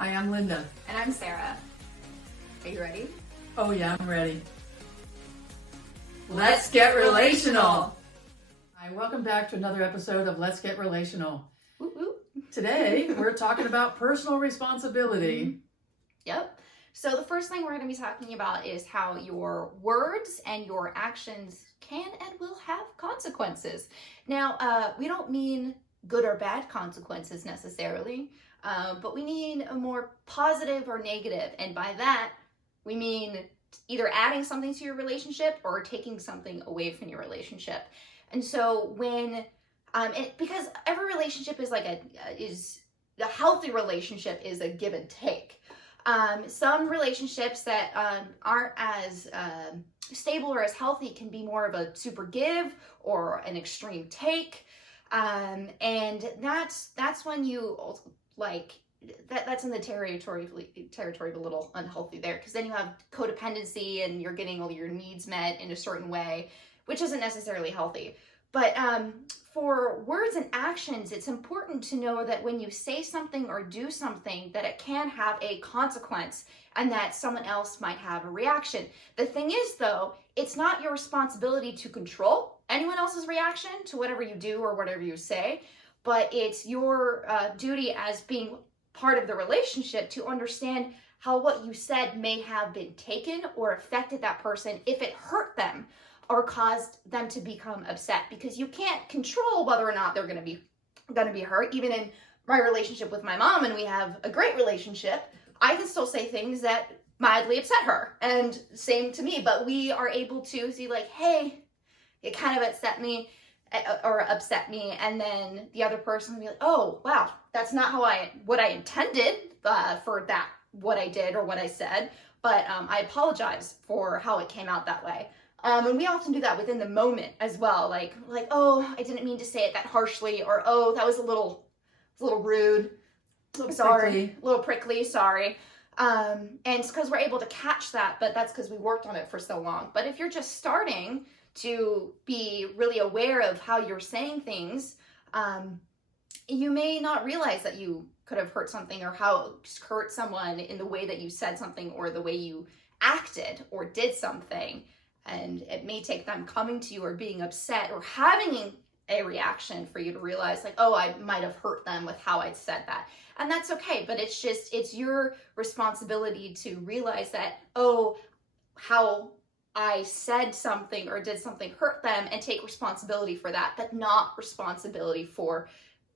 Hi, I'm Linda. And I'm Sarah. Are you ready? Oh yeah, I'm ready. Let's get relational. Hi, welcome back to another episode of Let's Get Relational. Woo woo. Today, we're talking about personal responsibility. Yep. So the first thing we're going to be talking about is how your words and your actions can and will have consequences. Now, we don't mean good or bad consequences necessarily, but we mean a more positive or negative. And by that, we mean either adding something to your relationship or taking something away from your relationship. And so when, because every relationship is like a healthy relationship is a give and take. Some relationships that aren't as stable or as healthy can be more of a super give or an extreme take. And that's when you like that's in the territory of a little unhealthy there, because then you have codependency and you're getting all your needs met in a certain way, which isn't necessarily healthy. But for words and actions, it's important to know that when you say something or do something, that it can have a consequence and that someone else might have a reaction. The thing is, though, it's not your responsibility to control anyone else's reaction to whatever you do or whatever you say, but it's your duty as being part of the relationship to understand how what you said may have been taken or affected that person if it hurt them or caused them to become upset, because you can't control whether or not they're going to be hurt. Even in my relationship with my mom, and we have a great relationship, I can still say things that mildly upset her, and same to me, but we are able to see like, hey, it kind of upset me, and then the other person will be like, oh wow, that's not what I intended for that, what I did or what I said, but I apologize for how it came out that way. And we often do that within the moment as well, like oh, I didn't mean to say it that harshly, or oh, that was a little rude, a little prickly, sorry. And it's because we're able to catch that, but that's because we worked on it for so long. But if you're just starting to be really aware of how you're saying things, you may not realize that you could have hurt something, or how hurt someone in the way that you said something or the way you acted or did something. And it may take them coming to you or being upset or having a reaction for you to realize like, oh, I might have hurt them with how I said that. And that's okay, but it's your responsibility to realize that, oh, how I said something or did something hurt them, and take responsibility for that, but not responsibility for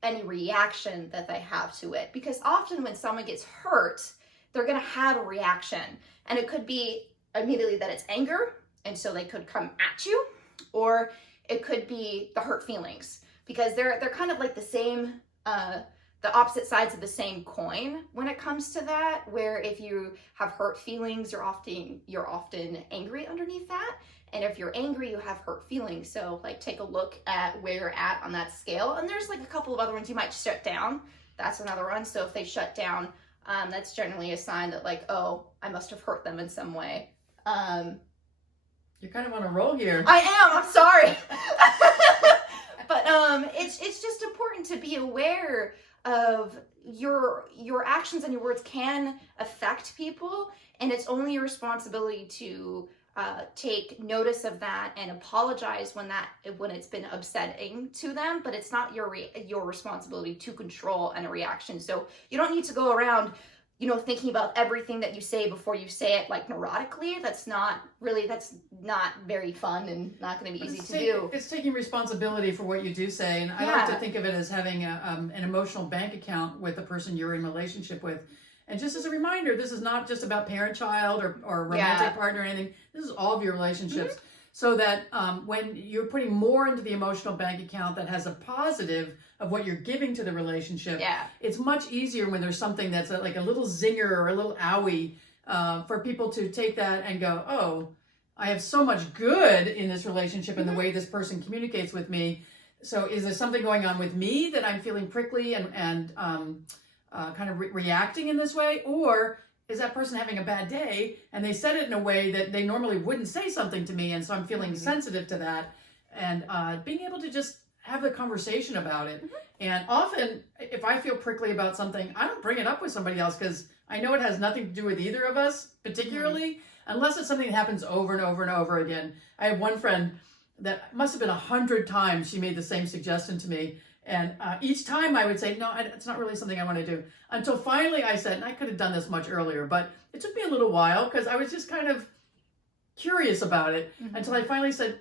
any reaction that they have to it. Because often when someone gets hurt, they're going to have a reaction, and it could be immediately that it's anger, and so they could come at you, or it could be the hurt feelings, because they're kind of like the same, the opposite sides of the same coin when it comes to that, where if you have hurt feelings, you're often angry underneath that. And if you're angry, you have hurt feelings. So like take a look at where you're at on that scale. And there's like a couple of other ones you might shut down. That's another one. So if they shut down, that's generally a sign that like, oh, I must have hurt them in some way. You're kind of on a roll here. I am. I'm sorry. But it's just important to be aware of your actions and your words can affect people, and it's only your responsibility to take notice of that and apologize when it's been upsetting to them. But it's not your responsibility to control any reaction. So you don't need to go around thinking about everything that you say before you say it like neurotically. That's not very fun and not going to be easy to do. It's taking responsibility for what you do say. And I like to think of it as having an emotional bank account with the person you're in relationship with. And just as a reminder, this is not just about parent-child or romantic partner or anything. This is all of your relationships. Mm-hmm. So that when you're putting more into the emotional bank account that has a positive of what you're giving to the relationship, it's much easier when there's something that's like a little zinger or a little owie for people to take that and go, oh, I have so much good in this relationship and the way this person communicates with me. So is there something going on with me that I'm feeling prickly and kind of reacting in this way? Or is that person having a bad day and they said it in a way that they normally wouldn't say something to me, and so I'm feeling sensitive to that, and being able to just have the conversation about it. And often if I feel prickly about something, I don't bring it up with somebody else because I know it has nothing to do with either of us particularly, unless it's something that happens over and over and over again. I have one friend that must have been 100 times she made the same suggestion to me. And each time I would say, no, it's not really something I want to do. Until finally I said, and I could have done this much earlier, but it took me a little while because I was just kind of curious about it until I finally said,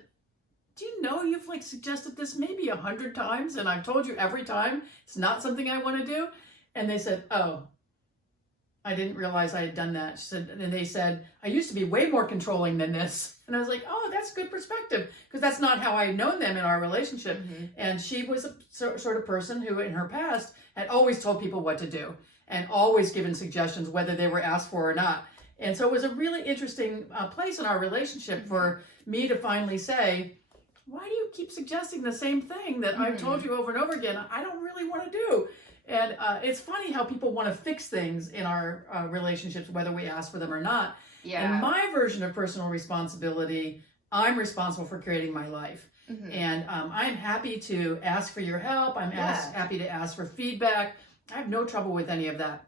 do you know you've like suggested this maybe 100 times and I've told you every time it's not something I want to do? And they said, oh, I didn't realize I had done that. She said, and they said, I used to be way more controlling than this. And I was like, oh, that's good perspective, because that's not how I had known them in our relationship. And she was a sort of person who in her past had always told people what to do and always given suggestions, whether they were asked for or not. And so it was a really interesting place in our relationship for me to finally say, why do you keep suggesting the same thing that I've told you over and over again? I don't really want to do. And it's funny how people want to fix things in our relationships, whether we ask for them or not. Yeah. In my version of personal responsibility, I'm responsible for creating my life. And I'm happy to ask for your help. I'm happy to ask for feedback. I have no trouble with any of that.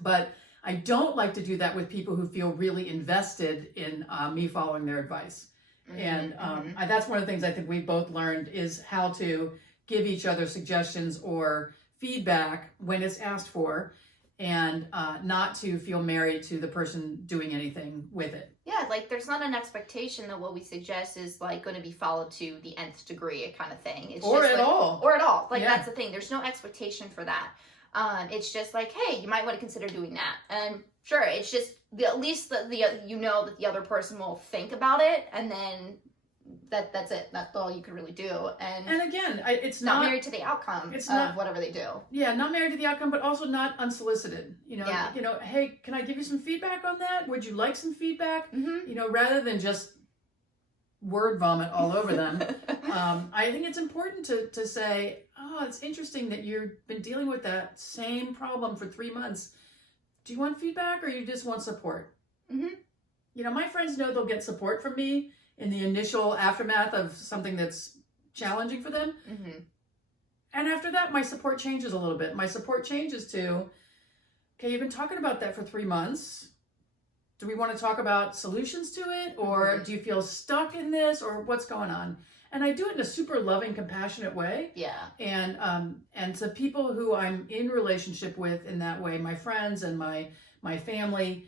But I don't like to do that with people who feel really invested in me following their advice. And that's one of the things I think we both learned is how to give each other suggestions or feedback when it's asked for, and not to feel married to the person doing anything with it. Yeah, like there's not an expectation that what we suggest is like going to be followed to the nth degree kind of thing. It's Or just at like, all. Or at all. Like that's the thing. There's no expectation for that. It's just like, hey, you might want to consider doing that. And sure, it's just at least that you know that the other person will think about it, and then that's it. That's all you can really do. And again, it's not married to the outcome of whatever they do. Yeah, not married to the outcome, but also not unsolicited. You know, hey, can I give you some feedback on that? Would you like some feedback? You know, rather than just word vomit all over them. I think it's important to say, oh, it's interesting that you've been dealing with that same problem for 3 months. Do you want feedback or you just want support? You know, my friends know they'll get support from me in the initial aftermath of something that's challenging for them. And after that, my support changes a little bit. My support changes to, okay, you've been talking about that for 3 months. Do we want to talk about solutions to it? Or do you feel stuck in this? Or what's going on? And I do it in a super loving, compassionate way. Yeah. And to people who I'm in relationship with in that way, my friends and my family,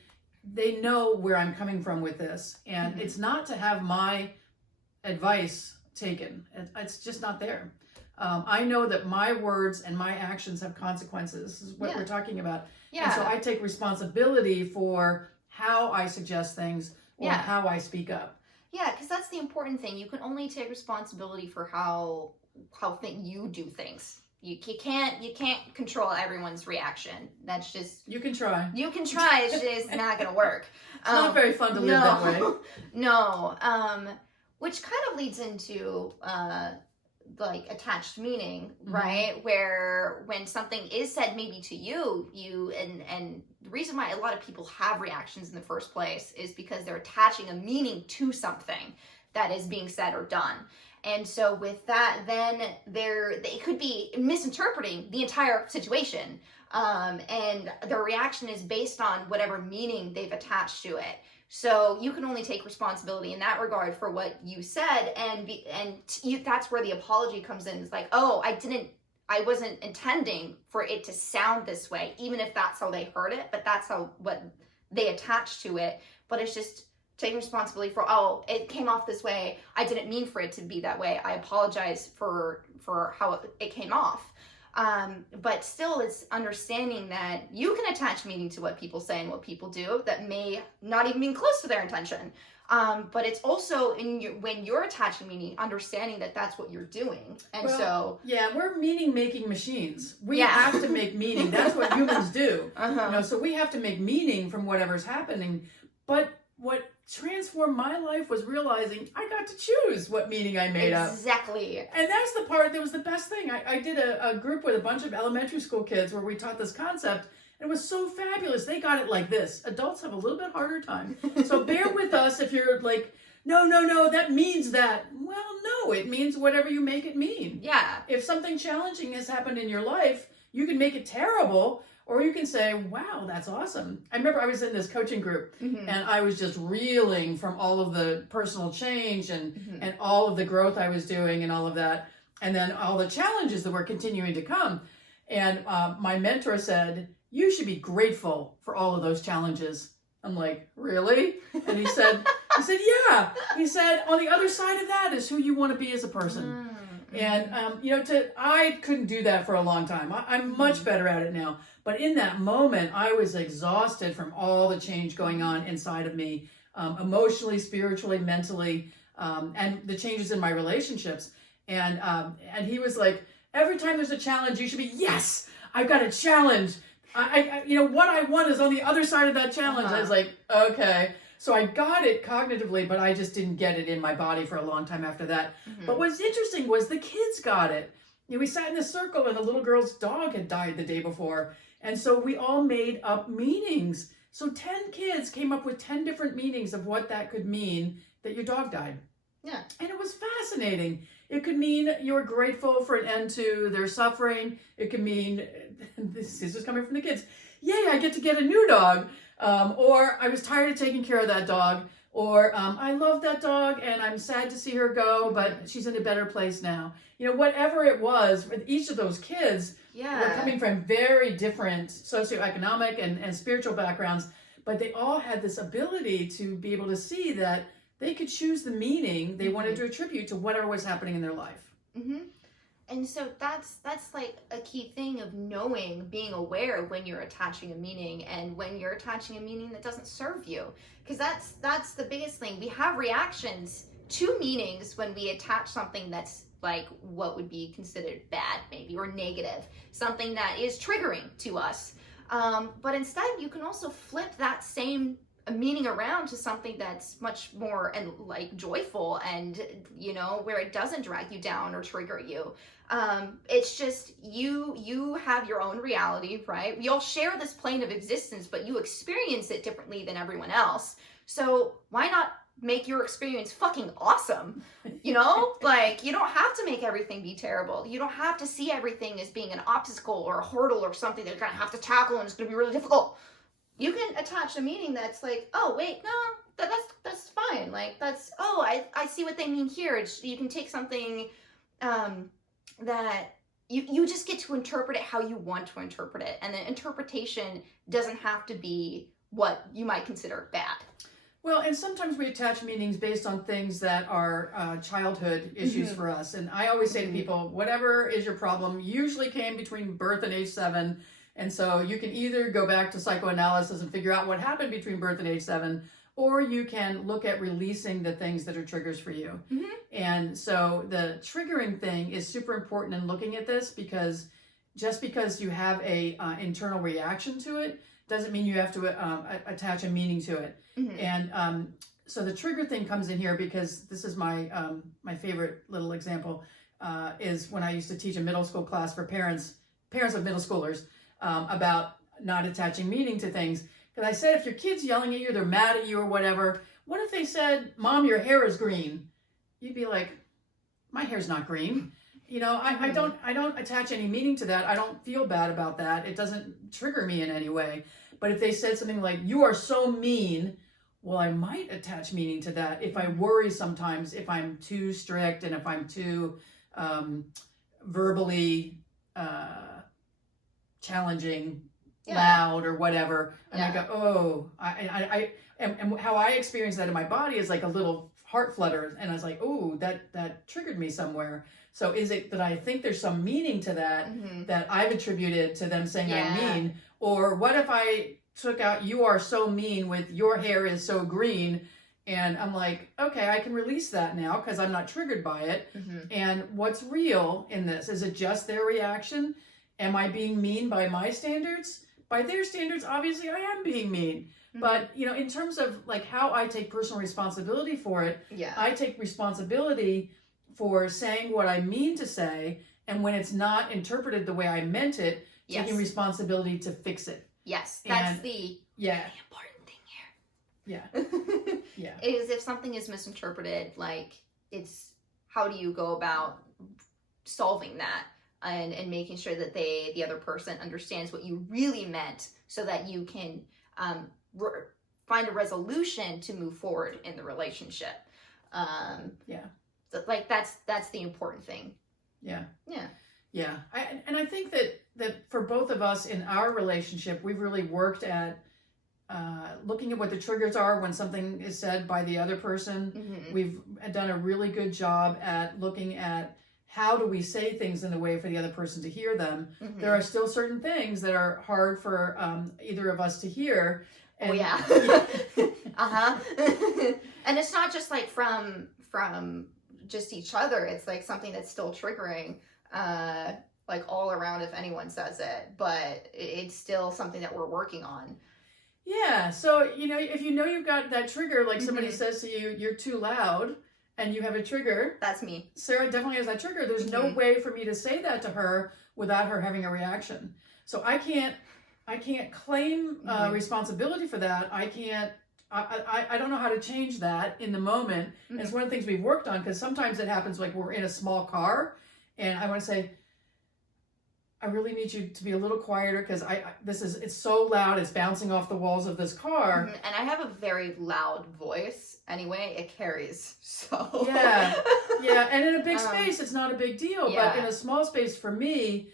they know where I'm coming from with this. And it's not to have my advice taken. It's just not there. I know that my words and my actions have consequences. This is what we're talking about. Yeah. And so I take responsibility for how I suggest things or how I speak up. Yeah, because that's the important thing. You can only take responsibility for how you do things. You can't control everyone's reaction. That's just... You can try. It's just not going to work. It's not very fun to live that way. No. Which kind of leads into like attached meaning, right? Where when something is said maybe to you and the reason why a lot of people have reactions in the first place is because they're attaching a meaning to something that is being said or done. And so with that, then they could be misinterpreting the entire situation. And their reaction is based on whatever meaning they've attached to it. So you can only take responsibility in that regard for what you said. And that's where the apology comes in. It's like, oh, I wasn't intending for it to sound this way, even if that's how they heard it, but that's what they attached to it. But it's just taking responsibility for, oh, it came off this way. I didn't mean for it to be that way. I apologize for how it came off. But still, it's understanding that you can attach meaning to what people say and what people do that may not even be close to their intention. But it's also when you're attaching meaning, understanding that that's what you're doing. And we're meaning-making machines. We have to make meaning. That's what humans do. You know, so we have to make meaning from whatever's happening. But what transformed my life was realizing I got to choose what meaning I made up. Exactly. And that's the part that was the best thing. I did a group with a bunch of elementary school kids where we taught this concept. It was so fabulous. They got it like this. Adults have a little bit harder time. So bear with us if you're like, no, that means that. Well, no, it means whatever you make it mean. Yeah. If something challenging has happened in your life, you can make it terrible, Or you can say, wow, that's awesome. I remember I was in this coaching group Mm-hmm. and I was just reeling from all of the personal change and all of the growth I was doing and all of that. And then all the challenges that were continuing to come. And my mentor said, you should be grateful for all of those challenges. I'm like, really? And he said, yeah. He said, on the other side of that is who you want to be as a person. Mm-hmm. And, I couldn't do that for a long time. I'm much better at it now. But in that moment, I was exhausted from all the change going on inside of me, emotionally, spiritually, mentally, and the changes in my relationships. And he was like, every time there's a challenge, you should be, yes, I've got a challenge. What I want is on the other side of that challenge. I was like, okay. So I got it cognitively, but I just didn't get it in my body for a long time after that. Mm-hmm. But what's interesting was the kids got it. We sat in a circle and the little girl's dog had died the day before. And so we all made up meanings. So 10 kids came up with 10 different meanings of what that could mean that your dog died. Yeah. And it was fascinating. It could mean you're grateful for an end to their suffering. It could mean, this is just coming from the kids, yay, I get to get a new dog. Or I was tired of taking care of that dog. Or I love that dog and I'm sad to see her go, but she's in a better place now. Whatever it was, with each of those kids were coming from very different socioeconomic and spiritual backgrounds, but they all had this ability to be able to see that they could choose the meaning they wanted to attribute to whatever was happening in their life. Mm-hmm. And so that's like a key thing of knowing, being aware when you're attaching a meaning and when you're attaching a meaning that doesn't serve you. Because that's the biggest thing. We have reactions to meanings when we attach something that's like what would be considered bad maybe or negative, something that is triggering to us. But instead you can also flip that same meaning around to something that's much more and like joyful and where it doesn't drag you down or trigger you. It's just you have your own reality, right? We all share this plane of existence, but you experience it differently than everyone else. So why not make your experience fucking awesome? Like, you don't have to make everything be terrible. You don't have to see everything as being an obstacle or a hurdle or something that you're gonna have to tackle and it's gonna be really difficult. You can attach a meaning that's like, oh wait, no, that's fine. Like I see what they mean here. You can take something that you just get to interpret it how you want to interpret it, and the interpretation doesn't have to be what you might consider bad. Well, and sometimes we attach meanings based on things that are childhood issues for us. And I always say to people, whatever is your problem usually came between birth and age 7. And so you can either go back to psychoanalysis and figure out what happened between birth and age 7, or you can look at releasing the things that are triggers for you. Mm-hmm. And so the triggering thing is super important in looking at this, because just because you have a internal reaction to it doesn't mean you have to attach a meaning to it. Mm-hmm. And so the trigger thing comes in here because this is my my favorite little example is when I used to teach a middle school class for parents of middle schoolers about not attaching meaning to things. Because I said, if your kid's yelling at you, they're mad at you or whatever, what if they said, Mom, your hair is green? You'd be like, my hair's not green. I don't attach any meaning to that. I don't feel bad about that. It doesn't trigger me in any way. But if they said something like, you are so mean, well, I might attach meaning to that if I worry sometimes if I'm too strict and if I'm too verbally challenging, loud or whatever. And I go, oh, and how I experience that in my body is like a little heart flutter. And I was like, oh, that triggered me somewhere. So is it that I think there's some meaning to that that I've attributed to them saying I'm mean? Or what if I took out, you are so mean with your hair is so green? And I'm like, okay, I can release that now because I'm not triggered by it. Mm-hmm. And what's real in this? Is it just their reaction? Am I being mean by my standards? By their standards, obviously I am being mean. Mm-hmm. But, in terms of like how I take personal responsibility for it, I take responsibility for saying what I mean to say. And when it's not interpreted the way I meant it, taking responsibility to fix it. Yes, that's the important thing here. Yeah. Is if something is misinterpreted, like it's how do you go about solving that? and making sure that the other person understands what you really meant, so that you can find a resolution to move forward in the relationship. So, like, that's the important thing. Yeah. I think that for both of us in our relationship, we've really worked at looking at what the triggers are when something is said by the other person. We've done a really good job at looking at how do we say things in a way for the other person to hear them. There are still certain things that are hard for either of us to hear. And, And it's not just like from just each other. It's like something that's still triggering, like all around if anyone says it, but it's still something that we're working on. Yeah. So, if you've got that trigger, like somebody says to you, you're too loud, and you have a trigger. That's me. Sarah definitely has that trigger. There's no way for me to say that to her without her having a reaction. So I can't claim responsibility for that. I don't know how to change that in the moment. And it's one of the things we've worked on, because sometimes it happens like we're in a small car and I want to say, I really need you to be a little quieter, because it's so loud, it's bouncing off the walls of this car. And I have a very loud voice anyway, it carries, so. Yeah, and in a big space, it's not a big deal, but in a small space for me,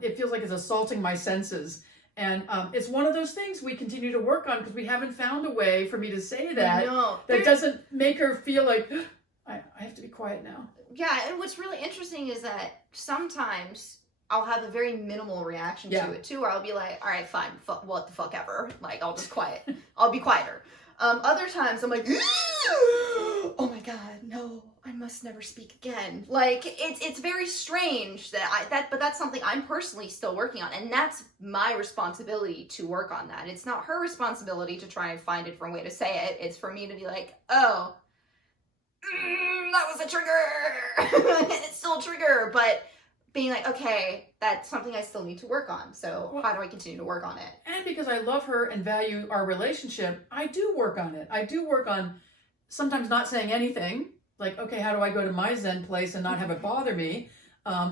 it feels like it's assaulting my senses. And it's one of those things we continue to work on, because we haven't found a way for me to say that that doesn't make her feel like, I have to be quiet now. Yeah, and what's really interesting is that sometimes I'll have a very minimal reaction to it too, where I'll be like, all right, fine, what the fuck ever. Like, I'll just I'll be quieter. Other times I'm like, oh my God, no, I must never speak again. Like, it's very strange but that's something I'm personally still working on, and that's my responsibility to work on that. It's not her responsibility to try and find a different way to say it. It's for me to be like, oh, that was a trigger. It's still a trigger, but being like, okay, that's something I still need to work on. So how do I continue to work on it? And because I love her and value our relationship, I do work on it. I do work on sometimes not saying anything. Like, okay, how do I go to my Zen place and not have it bother me?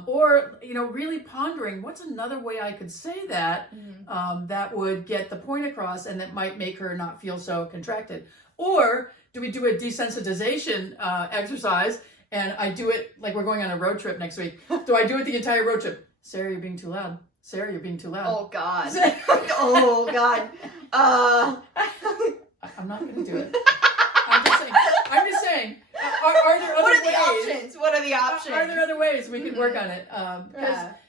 Or, really pondering, what's another way I could say that that would get the point across and that might make her not feel so contracted? Or do we do a desensitization exercise? And I do it like we're going on a road trip next week. Do I do it the entire road trip? Sarah, you're being too loud. Sarah, you're being too loud. Oh, God. Oh, God. I'm not going to do it. I'm just saying. Are there other ways? What are the options? Are there other ways we could work on it?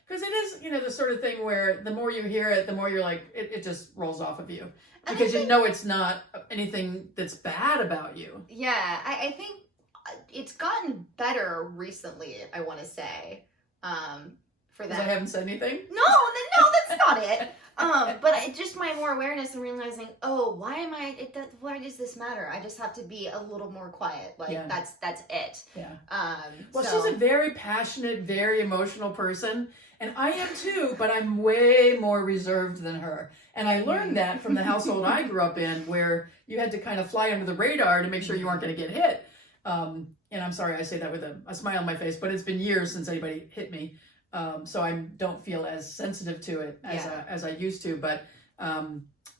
Because it is, the sort of thing where the more you hear it, the more you're like, it just rolls off of you. Because it's not anything that's bad about you. Yeah, I think it's gotten better recently, I want to say, for that. I haven't said anything? No, that's not it. But just my more awareness and realizing, why does this matter? I just have to be a little more quiet. Like, that's it. Yeah. She's a very passionate, very emotional person. And I am too, but I'm way more reserved than her. And I learned that from the household I grew up in, where you had to kind of fly under the radar to make sure you weren't going to get hit. And I'm sorry I say that with a smile on my face, but it's been years since anybody hit me. So I don't feel as sensitive to it as I used to. But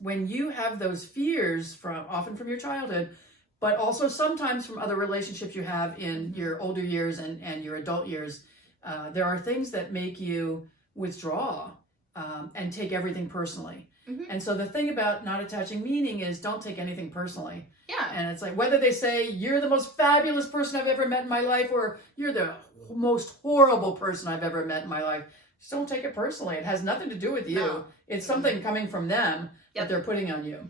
when you have those fears often from your childhood, but also sometimes from other relationships you have in your older years and your adult years, there are things that make you withdraw and take everything personally. And so the thing about not attaching meaning is don't take anything personally. Yeah. And it's like, whether they say you're the most fabulous person I've ever met in my life, or you're the most horrible person I've ever met in my life, just don't take it personally. It has nothing to do with you. No. It's something coming from them that they're putting on you.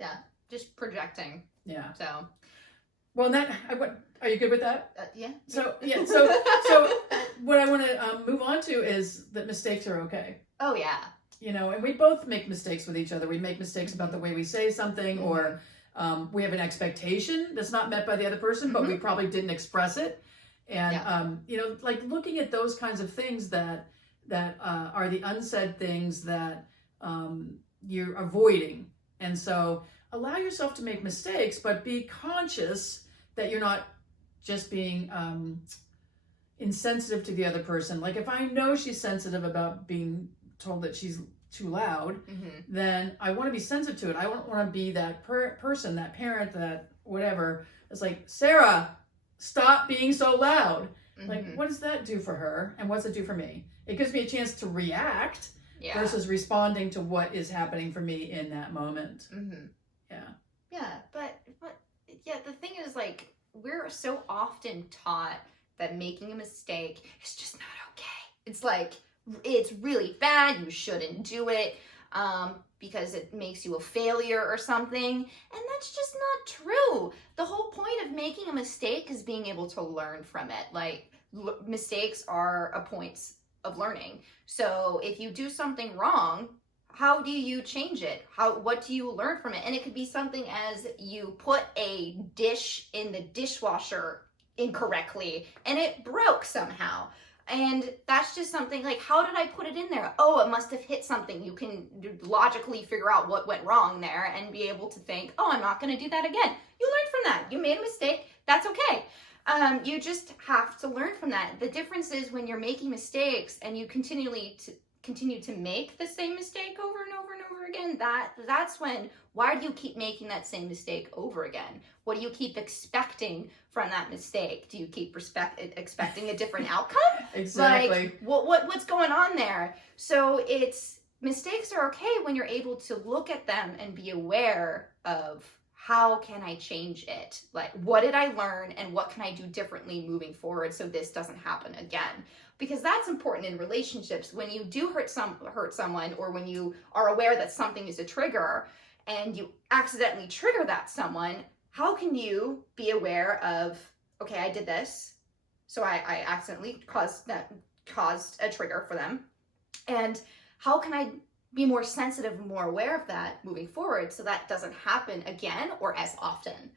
Yeah. Just projecting. Yeah. So. Well, are you good with that? Yeah. So what I want to move on to is that mistakes are okay. Oh, yeah. And we both make mistakes with each other. We make mistakes about the way we say something, or we have an expectation that's not met by the other person, but we probably didn't express it. And, like looking at those kinds of things that are the unsaid things that you're avoiding. And so allow yourself to make mistakes, but be conscious that you're not just being, insensitive to the other person. Like if I know she's sensitive about being told that she's too loud, then I want to be sensitive to it. I don't want to be that person, that parent, that whatever. It's like, Sarah, stop being so loud. Like, what does that do for her? And what's it do for me? It gives me a chance to react versus responding to what is happening for me in that moment. But the thing is, like, we're so often taught that making a mistake is just not okay. It's like, it's really bad, you shouldn't do it because it makes you a failure or something, and that's just not true. The whole point of making a mistake is being able to learn from it. Like, mistakes are a point of learning. So if you do something wrong, how do you change it? What do you learn from it? And it could be something as you put a dish in the dishwasher incorrectly and it broke somehow. And that's just something like, how did I put it in there? Oh, it must have hit something. You can logically figure out what went wrong there and be able to think, oh, I'm not going to do that again. You learned from that. You made a mistake. That's okay. You just have to learn from that. The difference is when you're making mistakes and you continue to make the same mistake over and over and over again, that's when, why do you keep making that same mistake over again? What do you keep expecting from that mistake? Do you keep expecting a different outcome? Exactly. Like, what's going on there? So mistakes are okay when you're able to look at them and be aware of, how can I change it? Like, what did I learn and what can I do differently moving forward so this doesn't happen again? Because that's important in relationships. When you do hurt someone, or when you are aware that something is a trigger and you accidentally trigger that someone, how can you be aware of, okay, I did this, so I accidentally caused a trigger for them, and how can I be more sensitive and more aware of that moving forward so that doesn't happen again or as often,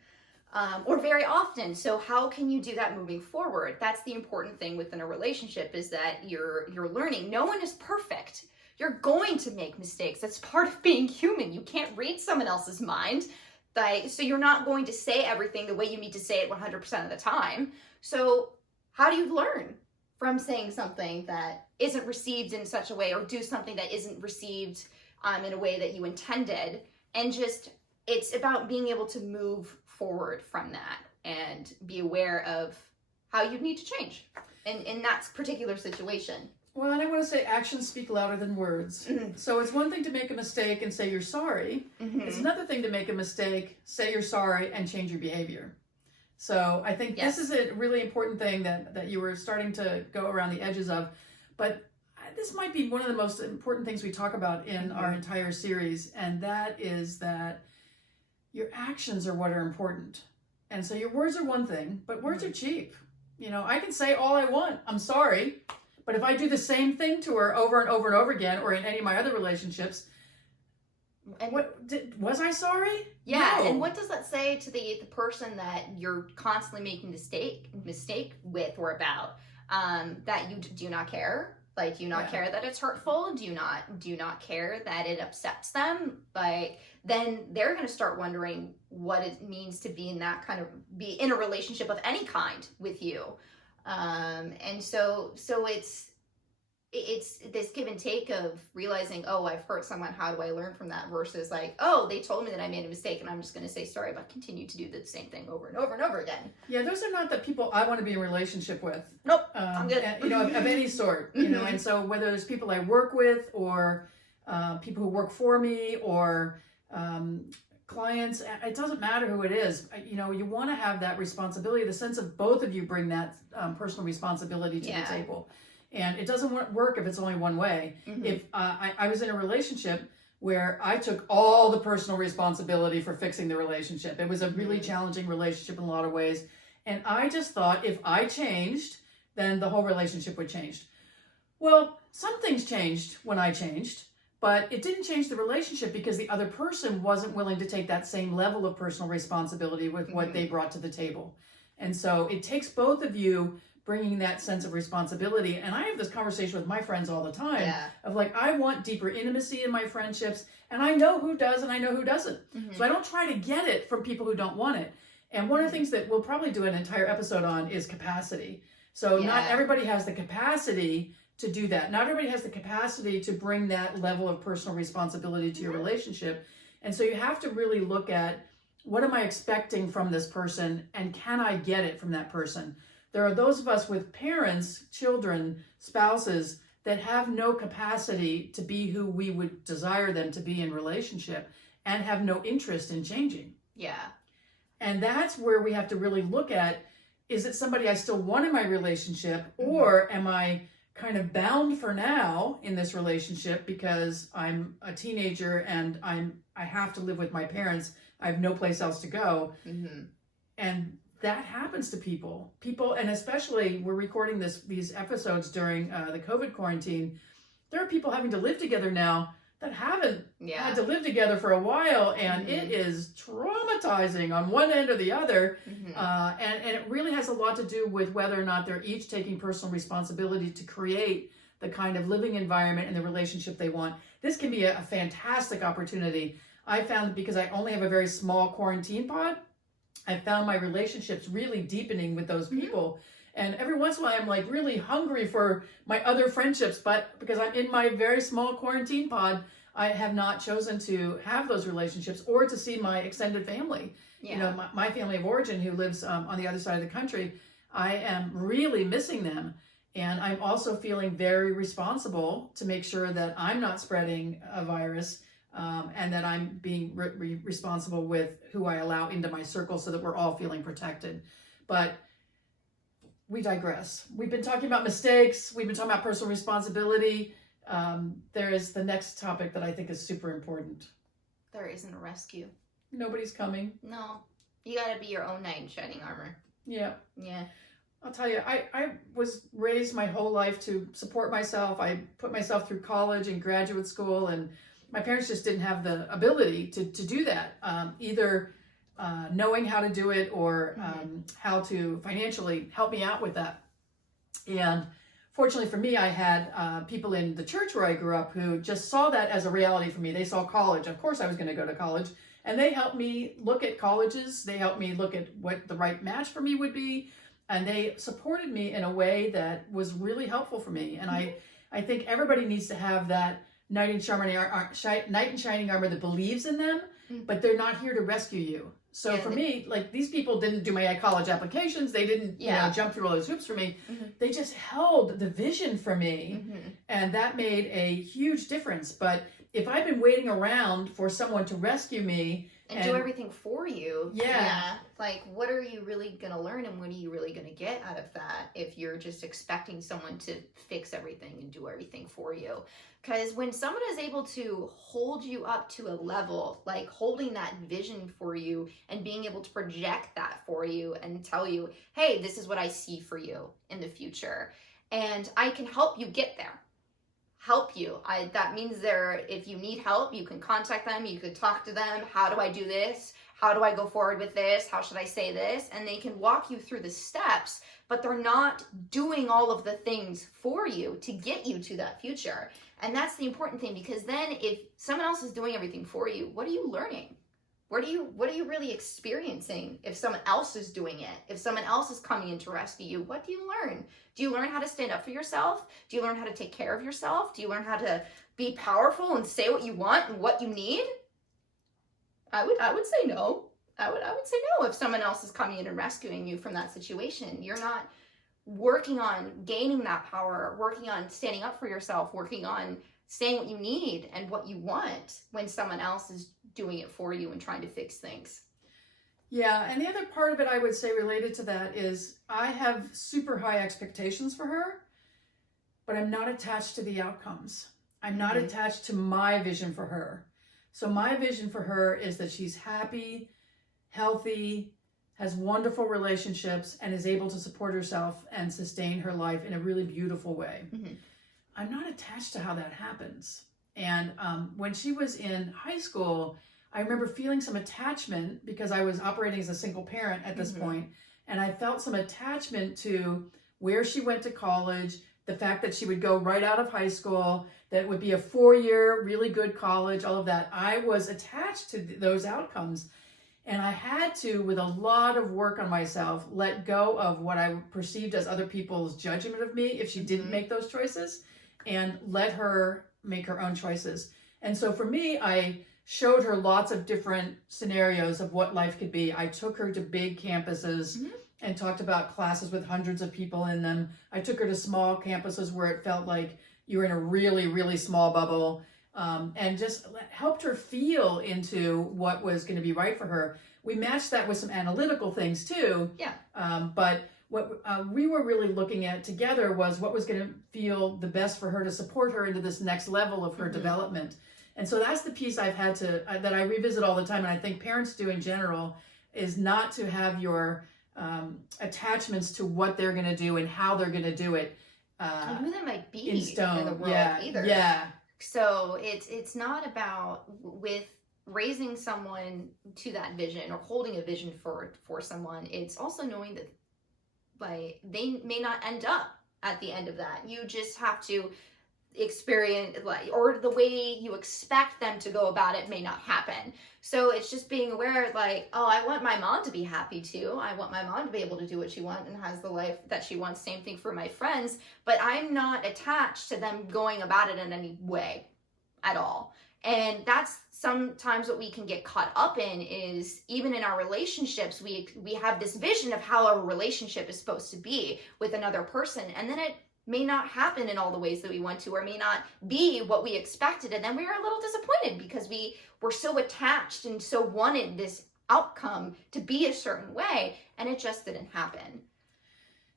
or very often. So how can you do that moving forward? That's the important thing within a relationship, is that you're learning. No one is perfect. You're going to make mistakes. That's part of being human. You can't read someone else's mind. So you're not going to say everything the way you need to say it 100% of the time. So how do you learn from saying something that isn't received in such a way, or do something that isn't received in a way that you intended? And just, it's about being able to move forward from that and be aware of how you need to change in that particular situation. Well, and I want to say actions speak louder than words. So it's one thing to make a mistake and say you're sorry. It's another thing to make a mistake, say you're sorry, and change your behavior. So I think this is a really important thing that you were starting to go around the edges of. But this might be one of the most important things we talk about in our entire series, and that is that your actions are what are important. And so your words are one thing, but words are cheap. You know, I can say all I want, I'm sorry, but if I do the same thing to her over and over and over again, or in any of my other relationships, and was I sorry? Yeah, no. And what does that say to the person that you're constantly making mistake with or about? That you do not care? Like, do you not care that it's hurtful? Do you not care that it upsets them? Like, then they're going to start wondering what it means to be be in a relationship of any kind with you. And so it's this give and take of realizing, oh, I've hurt someone, how do I learn from that? Versus like, oh, they told me that I made a mistake and I'm just going to say sorry, but continue to do the same thing over and over and over again. Yeah, those are not the people I want to be in a relationship with. Nope, I'm good. And, of any sort, you know, and so whether there's people I work with, or people who work for me, or clients, it doesn't matter who it is. You know, you want to have that responsibility, the sense of both of you bring that personal responsibility to the table. And it doesn't work if it's only one way. If I was in a relationship where I took all the personal responsibility for fixing the relationship. It was a really challenging relationship in a lot of ways. And I just thought if I changed, then the whole relationship would change. Well, some things changed when I changed, but it didn't change the relationship because the other person wasn't willing to take that same level of personal responsibility with what they brought to the table. And so it takes both of you bringing that sense of responsibility. And I have this conversation with my friends all the time of like, I want deeper intimacy in my friendships, and I know who does and I know who doesn't. So I don't try to get it from people who don't want it. And one of the things that we'll probably do an entire episode on is capacity. So not everybody has the capacity to do that. Not everybody has the capacity to bring that level of personal responsibility to your relationship. And so you have to really look at, what am I expecting from this person, and can I get it from that person? There are those of us with parents, children, spouses that have no capacity to be who we would desire them to be in relationship, and have no interest in changing. Yeah. And that's where we have to really look at, is it somebody I still want in my relationship, or am I kind of bound for now in this relationship because I'm a teenager and I have to live with my parents. I have no place else to go. And that happens to people, and especially we're recording these episodes during the COVID quarantine. There are people having to live together now that haven't had to live together for a while, and it is traumatizing on one end or the other. And it really has a lot to do with whether or not they're each taking personal responsibility to create the kind of living environment and the relationship they want. This can be a fantastic opportunity. I found, because I only have a very small quarantine pod, I found my relationships really deepening with those people. And every once in a while, I'm like really hungry for my other friendships, but because I'm in my very small quarantine pod, I have not chosen to have those relationships or to see my extended family. You know, my family of origin, who lives on the other side of the country, I am really missing them. And I'm also feeling very responsible to make sure that I'm not spreading a virus, and that I'm being responsible with who I allow into my circle, so that we're all feeling protected. But we digress. We've been talking about mistakes. We've been talking about personal responsibility. There is the next topic that I think is super important. There isn't a rescue. Nobody's coming. No. You gotta be your own knight in shining armor. Yeah. Yeah. I'll tell you, I was raised my whole life to support myself. I put myself through college and graduate school, and my parents just didn't have the ability to do that. Either knowing how to do it, or how to financially help me out with that. And fortunately for me, I had people in the church where I grew up who just saw that as a reality for me. They saw college. Of course I was going to go to college. And they helped me look at colleges. They helped me look at what the right match for me would be. And they supported me in a way that was really helpful for me. And I think everybody needs to have that knight in shining armor that believes in them, but they're not here to rescue you. So for me, like, these people didn't do my college applications. They didn't, jump through all those hoops for me. They just held the vision for me, and that made a huge difference. But if I've been waiting around for someone to rescue me and do everything for you, like, what are you really going to learn, and what are you really going to get out of that if you're just expecting someone to fix everything and do everything for you? Because when someone is able to hold you up to a level, like holding that vision for you and being able to project that for you and tell you, hey, this is what I see for you in the future, and I can help you get there. Help you. That means if you need help, you can contact them, you could talk to them. How do I do this? How do I go forward with this? How should I say this? And they can walk you through the steps, but they're not doing all of the things for you to get you to that future. And that's the important thing, because then if someone else is doing everything for you, what are you learning? What are you really experiencing if someone else is doing it? If someone else is coming in to rescue you, what do you learn? Do you learn how to stand up for yourself? Do you learn how to take care of yourself? Do you learn how to be powerful and say what you want and what you need? I would say no. I would say no if someone else is coming in and rescuing you from that situation. You're not working on gaining that power, working on standing up for yourself, working on saying what you need and what you want when someone else is doing it for you and trying to fix things. Yeah, and the other part of it I would say related to that is I have super high expectations for her, but I'm not attached to the outcomes. I'm not attached to my vision for her. So my vision for her is that she's happy, healthy, has wonderful relationships, and is able to support herself and sustain her life in a really beautiful way. I'm not attached to how that happens. And when she was in high school, I remember feeling some attachment because I was operating as a single parent at this point. And I felt some attachment to where she went to college, the fact that she would go right out of high school, that it would be a 4-year, really good college, all of that. I was attached to those outcomes. And I had to, with a lot of work on myself, let go of what I perceived as other people's judgment of me if she didn't make those choices, and let her make her own choices. And so for me, I showed her lots of different scenarios of what life could be. I took her to big campuses and talked about classes with hundreds of people in them. I took her to small campuses where it felt like you were in a really, really small bubble. And just helped her feel into what was going to be right for her. We matched that with some analytical things too. Yeah. But what we were really looking at together was what was going to feel the best for her to support her into this next level of her development. And so that's the piece I've had to, that I revisit all the time. And I think parents do in general, is not to have your attachments to what they're going to do and how they're going to do it. And who they might be in stone. In the world either. Yeah. So it's not about with raising someone to that vision or holding a vision for someone. It's also knowing that like they may not end up at the end of that. You just have to experience like, or the way you expect them to go about it may not happen. So it's just being aware like, oh, I want my mom to be happy too. I want my mom to be able to do what she wants and has the life that she wants. Same thing for my friends, but I'm not attached to them going about it in any way at all. And that's sometimes what we can get caught up in is even in our relationships, we have this vision of how a relationship is supposed to be with another person. And then it may not happen in all the ways that we want to, or may not be what we expected. And then we are a little disappointed because we were so attached and so wanted this outcome to be a certain way, and it just didn't happen.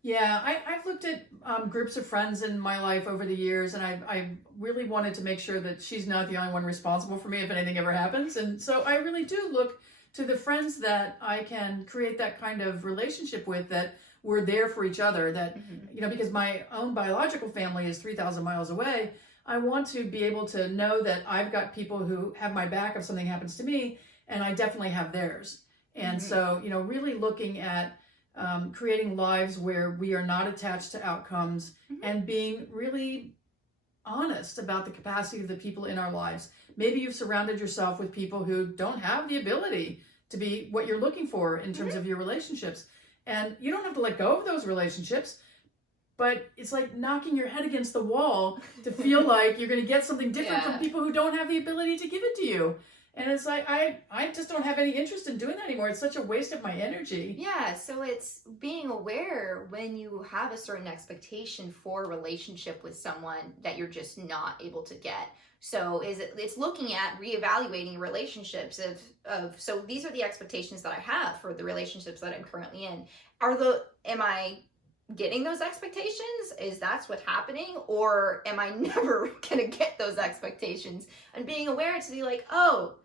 Yeah, I've looked at groups of friends in my life over the years, and I really wanted to make sure that she's not the only one responsible for me if anything ever happens. And so I really do look to the friends that I can create that kind of relationship with, that we're there for each other, that, you know, because my own biological family is 3,000 miles away, I want to be able to know that I've got people who have my back if something happens to me, and I definitely have theirs. And so, you know, really looking at creating lives where we are not attached to outcomes and being really honest about the capacity of the people in our lives. Maybe you've surrounded yourself with people who don't have the ability to be what you're looking for in terms of your relationships. And you don't have to let go of those relationships, but it's like knocking your head against the wall to feel like you're going to get something different from people who don't have the ability to give it to you. And it's like, I just don't have any interest in doing that anymore. It's such a waste of my energy. Yeah, so it's being aware when you have a certain expectation for a relationship with someone that you're just not able to get. So it's looking at reevaluating relationships so these are the expectations that I have for the relationships that I'm currently in. Am I getting those expectations? Is that's what's happening? Or am I never gonna get those expectations? And being aware to be like, oh,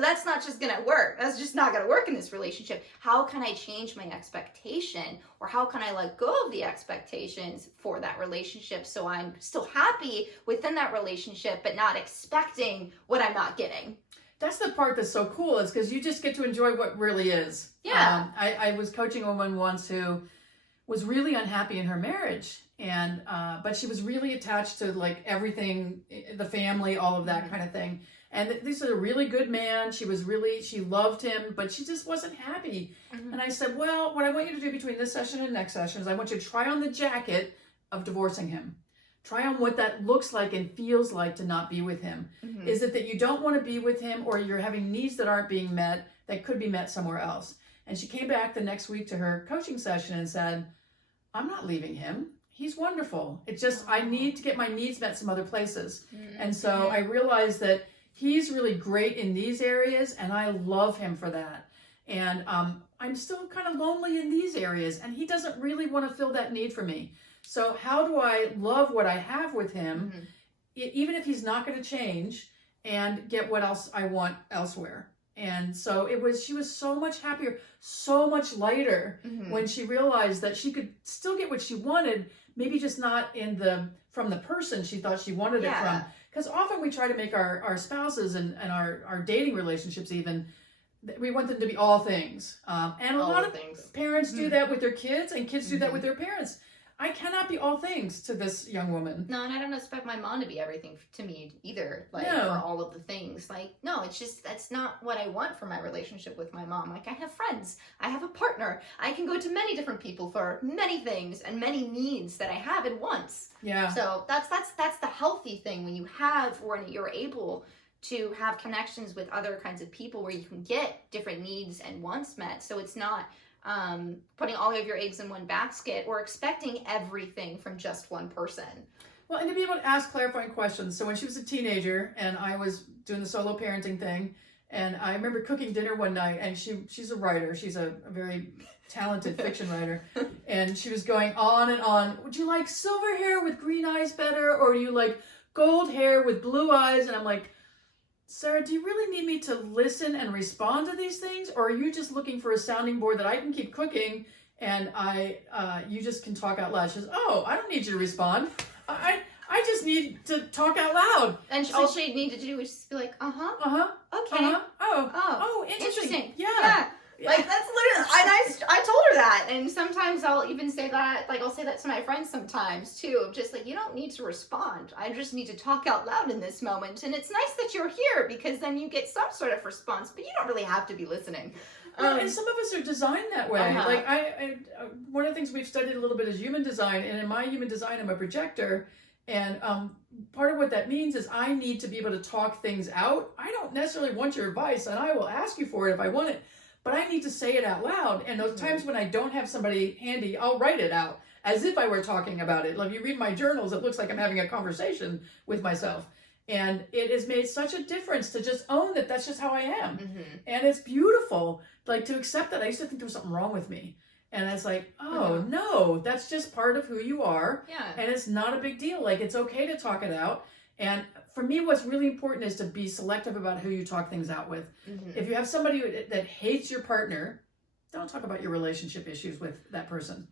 that's not just gonna work. That's just not gonna work in this relationship. How can I change my expectation? Or how can I let go of the expectations for that relationship so I'm still happy within that relationship, but not expecting what I'm not getting? That's the part that's so cool, is because you just get to enjoy what really is. Yeah. I was coaching a woman once who was really unhappy in her marriage, and but she was really attached to like everything, the family, all of that kind of thing. And this is a really good man. She loved him, but she just wasn't happy. And I said, well, what I want you to do between this session and next session is I want you to try on the jacket of divorcing him. Try on what that looks like and feels like to not be with him. Is it that you don't want to be with him, or you're having needs that aren't being met that could be met somewhere else? And she came back the next week to her coaching session and said, I'm not leaving him. He's wonderful. It's just, I need to get my needs met some other places. And so I realized that he's really great in these areas, and I love him for that. And I'm still kind of lonely in these areas, and he doesn't really want to fill that need for me. So how do I love what I have with him, even if he's not going to change, and get what else I want elsewhere? And so she was so much happier, so much lighter when she realized that she could still get what she wanted, maybe just not from the person she thought she wanted it from. Because often we try to make our spouses and our dating relationships even, we want them to be all things. And a lot of parents do that with their kids, and kids do that with their parents. I cannot be all things to this young woman. No, and I don't expect my mom to be everything to me either, like, No. for all of the things. Like, no, it's just, that's not what I want for my relationship with my mom. Like, I have friends, I have a partner, I can go to many different people for many things and many needs that I have at once. Yeah. So that's the healthy thing, when you have, when you're able to have connections with other kinds of people where you can get different needs and wants met. So it's not putting all of your eggs in one basket or expecting everything from just one person. Well, and to be able to ask clarifying questions. So when she was a teenager and I was doing the solo parenting thing, and I remember cooking dinner one night, and she's a writer. She's a very talented fiction writer. And she was going on and on. Would you like silver hair with green eyes better? Or do you like gold hair with blue eyes? And I'm like, Sarah, do you really need me to listen and respond to these things? Or are you just looking for a sounding board that I can keep cooking and you just can talk out loud? She says, oh, I don't need you to respond. I just need to talk out loud. And all she needed to do was just be like, okay. Oh, interesting. Yeah. Like, that's literally, I told her that. And sometimes I'll even say that, like, I'll say that to my friends sometimes too. Just like, you don't need to respond. I just need to talk out loud in this moment. And it's nice that you're here, because then you get some sort of response, but you don't really have to be listening. Well, and some of us are designed that way. Like I one of the things we've studied a little bit is human design. And in my human design, I'm a projector. And part of what that means is I need to be able to talk things out. I don't necessarily want your advice, and I will ask you for it if I want it. But I need to say it out loud. And those times when I don't have somebody handy, I'll write it out as if I were talking about it. Like, you read my journals, it looks like I'm having a conversation with myself. And it has made such a difference to just own that that's just how I am. And it's beautiful, like, to accept that. I used to think there was something wrong with me. And it's like, oh, no, that's just part of who you are. Yeah. And it's not a big deal. Like, it's okay to talk it out. And for me, what's really important is to be selective about who you talk things out with. If you have somebody that hates your partner, don't talk about your relationship issues with that person,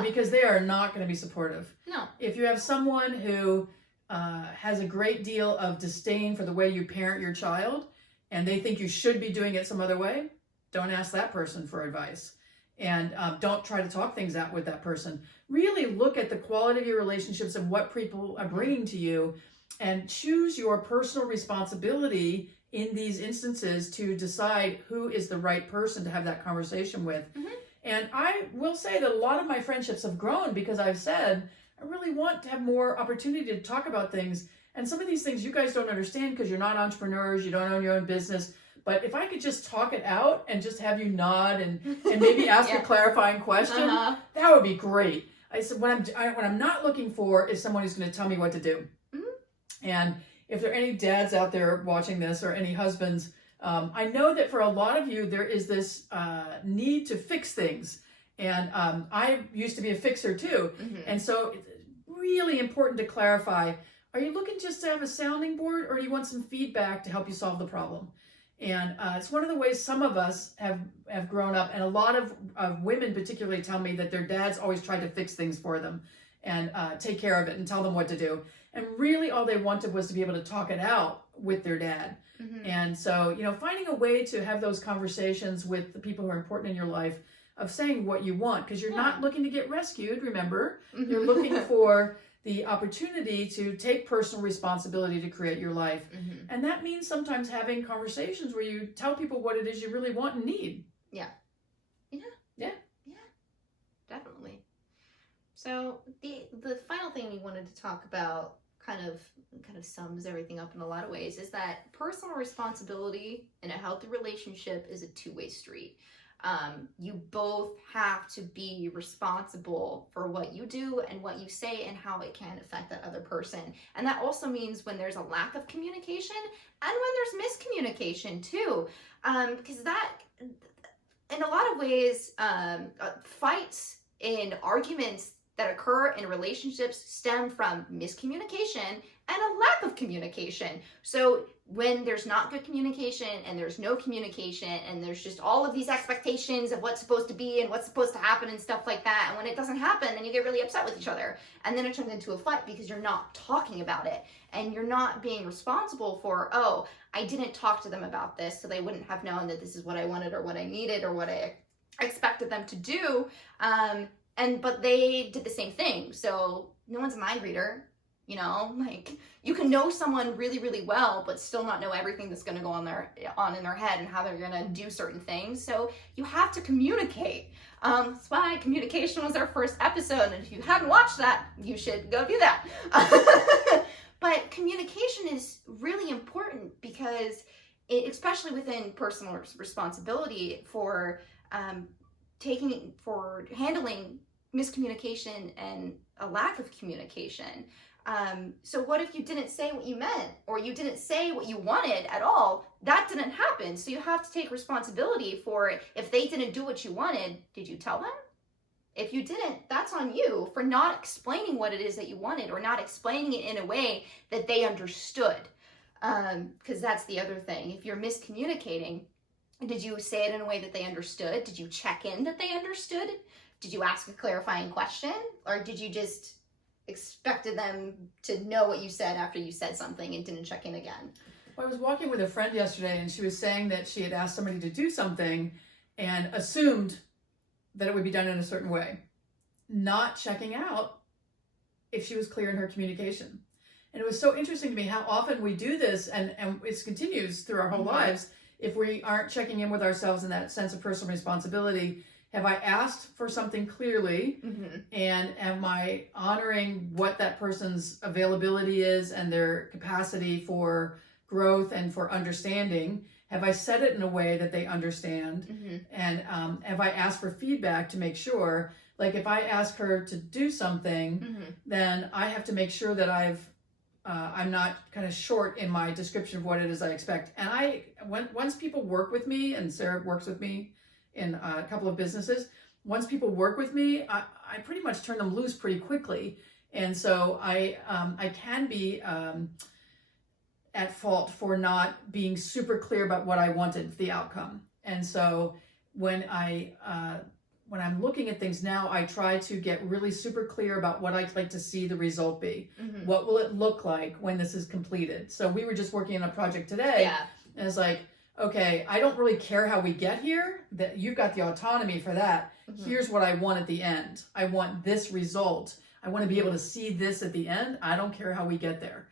because they are not going to be supportive. No. If you have someone who has a great deal of disdain for the way you parent your child, and they think you should be doing it some other way, don't ask that person for advice. And don't try to talk things out with that person. Really look at the quality of your relationships and what people are bringing to you, and choose your personal responsibility in these instances to decide who is the right person to have that conversation with. And I will say that a lot of my friendships have grown because I've said, I really want to have more opportunity to talk about things. And some of these things you guys don't understand because you're not entrepreneurs, you don't own your own business. But if I could just talk it out and just have you nod and maybe ask a clarifying question, that would be great. I said, what I'm not looking for is someone who's going to tell me what to do. And if there are any dads out there watching this, or any husbands, I know that for a lot of you, there is this need to fix things. And I used to be a fixer too. And so it's really important to clarify, are you looking just to have a sounding board, or do you want some feedback to help you solve the problem? And it's one of the ways some of us have grown up. And a lot of women particularly tell me that their dads always tried to fix things for them and take care of it and tell them what to do. And really all they wanted was to be able to talk it out with their dad. And so, finding a way to have those conversations with the people who are important in your life, of saying what you want, because you're not looking to get rescued, remember. You're looking for the opportunity to take personal responsibility to create your life. And that means sometimes having conversations where you tell people what it is you really want and need. Yeah. Definitely. So the final thing we wanted to talk about kind of sums everything up in a lot of ways, is that personal responsibility in a healthy relationship is a two-way street. You both have to be responsible for what you do and what you say and how it can affect that other person. And that also means when there's a lack of communication and when there's miscommunication too. Because that, in a lot of ways, fights and arguments that occur in relationships stem from miscommunication and a lack of communication. So when there's not good communication and there's no communication and there's just all of these expectations of what's supposed to be and what's supposed to happen and stuff like that, and when it doesn't happen, then you get really upset with each other. And then it turns into a fight because you're not talking about it and you're not being responsible for, oh, I didn't talk to them about this, so they wouldn't have known that this is what I wanted or what I needed or what I expected them to do. but they did the same thing. So no one's a mind reader, like you can know someone really, really well, but still not know everything that's going to go on in their head and how they're going to do certain things. So you have to communicate. That's why communication was our first episode. And if you haven't watched that, you should go do that. But communication is really important because especially within personal responsibility for handling miscommunication and a lack of communication. So what if you didn't say what you meant, or you didn't say what you wanted at all? That didn't happen. So you have to take responsibility for if they didn't do what you wanted, did you tell them? If you didn't, that's on you for not explaining what it is that you wanted, or not explaining it in a way that they understood. Because that's the other thing. If you're miscommunicating, did you say it in a way that they understood? Did you check in that they understood? Did you ask a clarifying question? Or did you just expected them to know what you said after you said something and didn't check in again? Well, I was walking with a friend yesterday, and she was saying that she had asked somebody to do something and assumed that it would be done in a certain way, not checking out if she was clear in her communication. And it was so interesting to me how often we do this, and it continues through our whole lives, if we aren't checking in with ourselves in that sense of personal responsibility. Have I asked for something clearly? And am I honoring what that person's availability is and their capacity for growth and for understanding? Have I said it in a way that they understand? And have I asked for feedback to make sure, like if I ask her to do something, then I have to make sure that I'm not kind of short in my description of what it is I expect. And once people work with me, and Sarah works with me in a couple of businesses, once people work with me, I pretty much turn them loose pretty quickly. And so I can be at fault for not being super clear about what I wanted, the outcome. And so when I'm looking at things now, I try to get really super clear about what I'd like to see the result be. What will it look like when this is completed? So we were just working on a project today, and it's like, okay, I don't really care how we get here, that you've got the autonomy for that. Here's what I want at the end. I want this result. I want to be able to see this at the end. I don't care how we get there.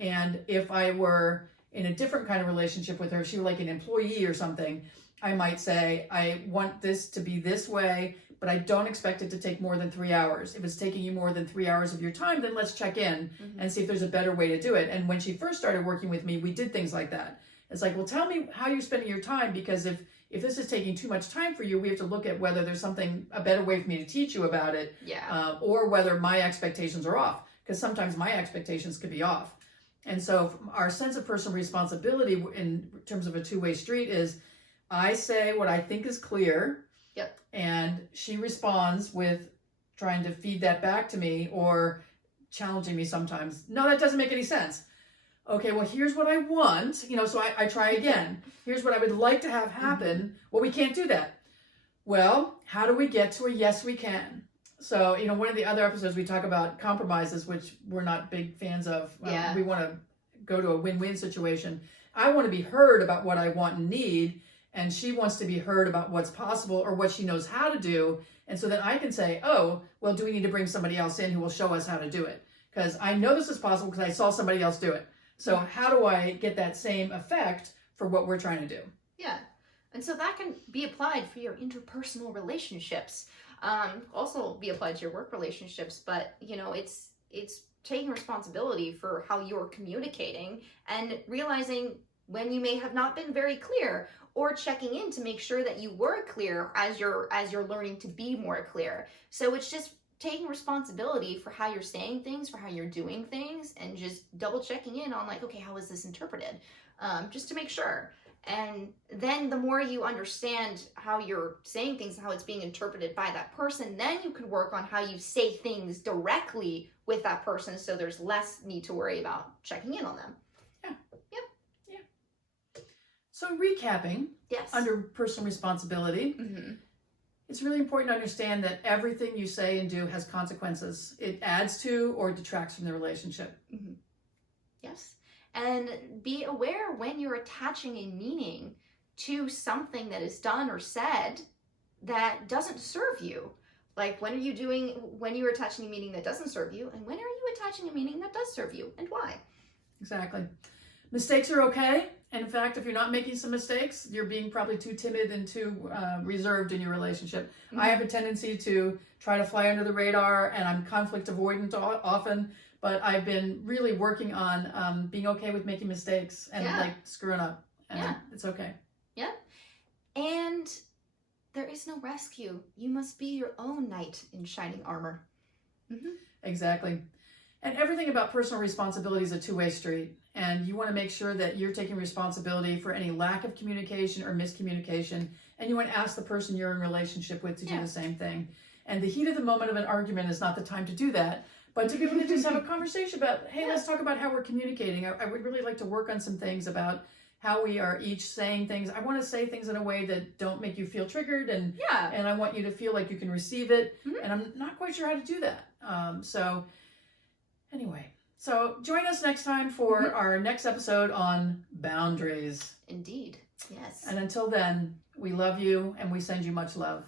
And if I were in a different kind of relationship with her, if she were like an employee or something, I might say, I want this to be this way, but I don't expect it to take more than 3 hours. If it's taking you more than 3 hours of your time, then let's check in and see if there's a better way to do it. And when she first started working with me, we did things like that. It's like, well, tell me how you're spending your time, because if this is taking too much time for you, we have to look at whether there's a better way for me to teach you about it, or whether my expectations are off, because sometimes my expectations could be off. And so our sense of personal responsibility in terms of a two-way street is, I say what I think is clear, and she responds with trying to feed that back to me or challenging me sometimes. No, that doesn't make any sense. Okay, well, here's what I want. So I try again. Here's what I would like to have happen. Well, we can't do that. Well, how do we get to a yes, we can? So, one of the other episodes we talk about compromises, which we're not big fans of. We want to go to a win-win situation. I want to be heard about what I want and need, and she wants to be heard about what's possible or what she knows how to do. And so then I can say, oh, well, do we need to bring somebody else in who will show us how to do it? Because I know this is possible because I saw somebody else do it. So how do I get that same effect for what we're trying to do? Yeah. And so that can be applied for your interpersonal relationships. Also be applied to your work relationships, but it's taking responsibility for how you're communicating and realizing when you may have not been very clear, or checking in to make sure that you were clear as you're learning to be more clear. So it's just taking responsibility for how you're saying things, for how you're doing things, and just double checking in on like, okay, how is this interpreted? Just to make sure. And then the more you understand how you're saying things, how it's being interpreted by that person, then you can work on how you say things directly with that person, so there's less need to worry about checking in on them. So recapping, under personal responsibility, it's really important to understand that everything you say and do has consequences. It adds to or detracts from the relationship. Yes. And be aware when you're attaching a meaning to something that is done or said that doesn't serve you, Like, when are you attaching a meaning that doesn't serve you? And when are you attaching a meaning that does serve you? And why? Exactly. Mistakes are okay. And in fact, if you're not making some mistakes, you're being probably too timid and too reserved in your relationship. Mm-hmm. I have a tendency to try to fly under the radar, and I'm conflict avoidant often, but I've been really working on being okay with making mistakes and like screwing up. And it's okay. Yeah. And there is no rescue. You must be your own knight in shining armor. Mm-hmm. Exactly. And everything about personal responsibility is a two-way street. And you want to make sure that you're taking responsibility for any lack of communication or miscommunication. And you want to ask the person you're in relationship with to do the same thing. And the heat of the moment of an argument is not the time to do that. But to be able to just have a conversation about, hey, let's talk about how we're communicating. I would really like to work on some things about how we are each saying things. I want to say things in a way that don't make you feel triggered, and I want you to feel like you can receive it. Mm-hmm. And I'm not quite sure how to do that. Anyway, so join us next time for our next episode on boundaries. Indeed. Yes. And until then, we love you and we send you much love.